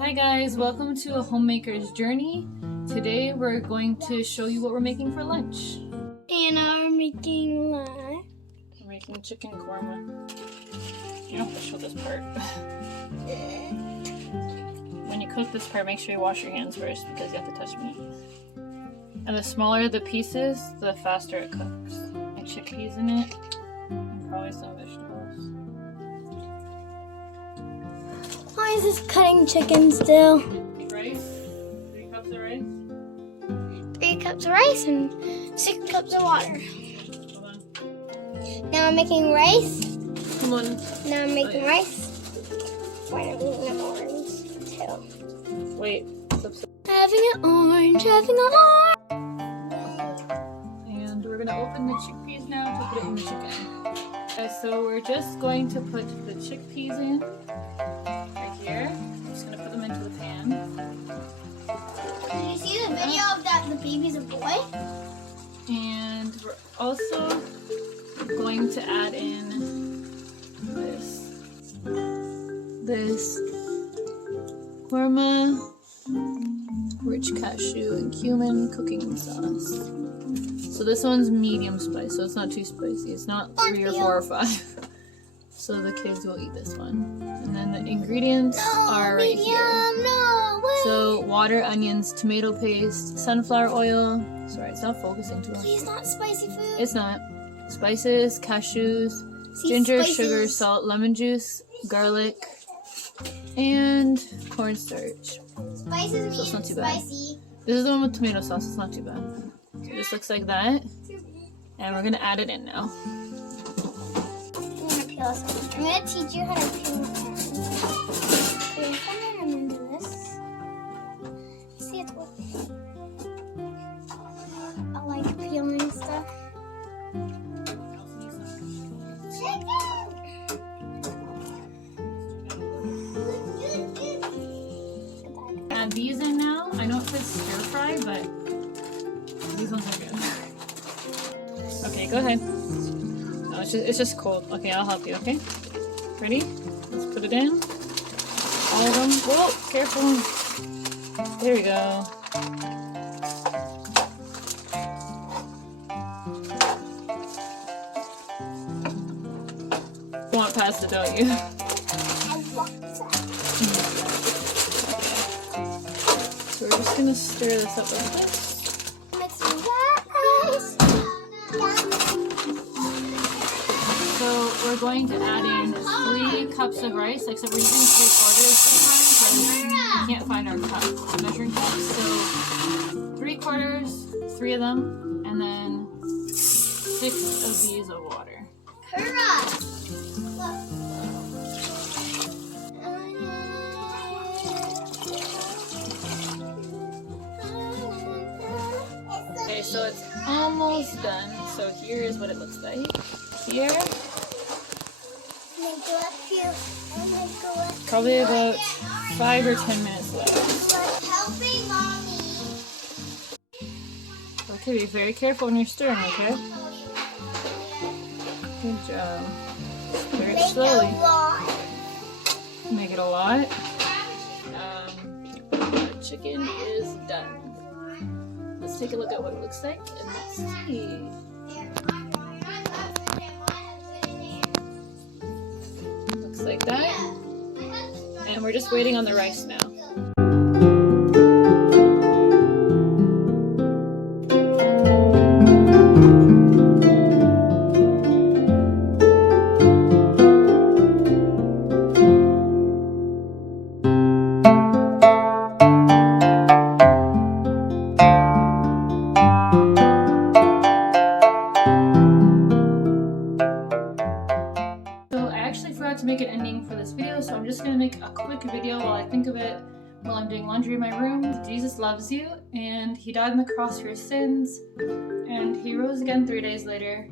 Hi guys, welcome to a homemaker's journey. Today we're going to show you what we're making for lunch. And we're making what? We're making chicken korma. You don't have to show this part. When you cook this part, make sure you wash your hands first because you have to touch meat. And the smaller the pieces, the faster it cooks. And chickpeas in it, and probably some vegetables. Why is this cutting chicken still? Rice? 3 cups of rice? 3 cups of rice and 6 cups of water. Hold on. Now I'm making rice. Come on. Now I'm making rice. Wait, I'm eating an orange too. Wait. Having an orange, having an orange. And we're gonna open the chickpeas now to put it in the chicken. So we're just going to put the chickpeas in right here. I'm just gonna put them into the pan. Did you see the video of that the baby's a boy? And we're also going to add in this korma, rich cashew, and cumin cooking sauce. So this one's medium spice, so it's not too spicy. It's not 3 or 4 or 5. So the kids will eat this one. And then the ingredients are right here. So water, onions, tomato paste, sunflower oil. Sorry, it's not focusing too much. Please, not spicy food. It's not. Spices, cashews, See, ginger, spices. sugar, salt, lemon juice, garlic, and cornstarch. Spices So it's not too bad. spicy. This is the one with tomato sauce. It's not too bad. So it just looks like that. And we're gonna add it in now. I'm gonna teach you how to peel it. Okay, I'm into this. See, it's working. I like peeling stuff. Add these in now. I know it says stir fry, but these ones are good. Okay, go ahead. No, it's just cold. Okay, I'll help you, okay? Ready? Let's put it in. All of them. Whoa, careful. There we go. You want pasta, don't you? I want that. So we're just gonna stir this up like this. So we're going to add in 3 cups of rice, except we're using 3/4 this time because we can't find our cup, measuring cups. So 3/4, 3 of them, and then 6 of these of water. Okay, so it's almost done. So here is what it looks like. Here, probably about 5 or 10 minutes left. Okay, be very careful when you're stirring, okay? Good job. Stir it slowly. Make it a lot. The chicken is done. Let's take a look at what it looks like and let's see. Looks like that. And we're just waiting on the rice now. To make an ending for this video, so I'm just going to make a quick video while I think of it while I'm doing laundry in my room. Jesus loves you, and he died on the cross for your sins, and he rose again 3 days later,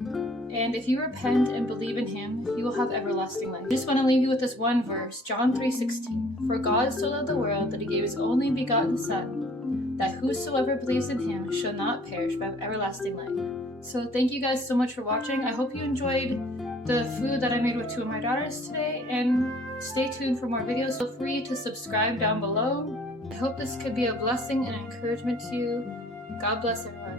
and if you repent and believe in him, you will have everlasting life. I just want to leave you with this one verse, John 3:16. For God so loved the world that he gave his only begotten Son, that whosoever believes in him shall not perish but have everlasting life. So thank you guys so much for watching. I hope you enjoyed the food that I made with two of my daughters today, and stay tuned for more videos. Feel free to subscribe down below. I hope this could be a blessing and encouragement to you. God bless everyone.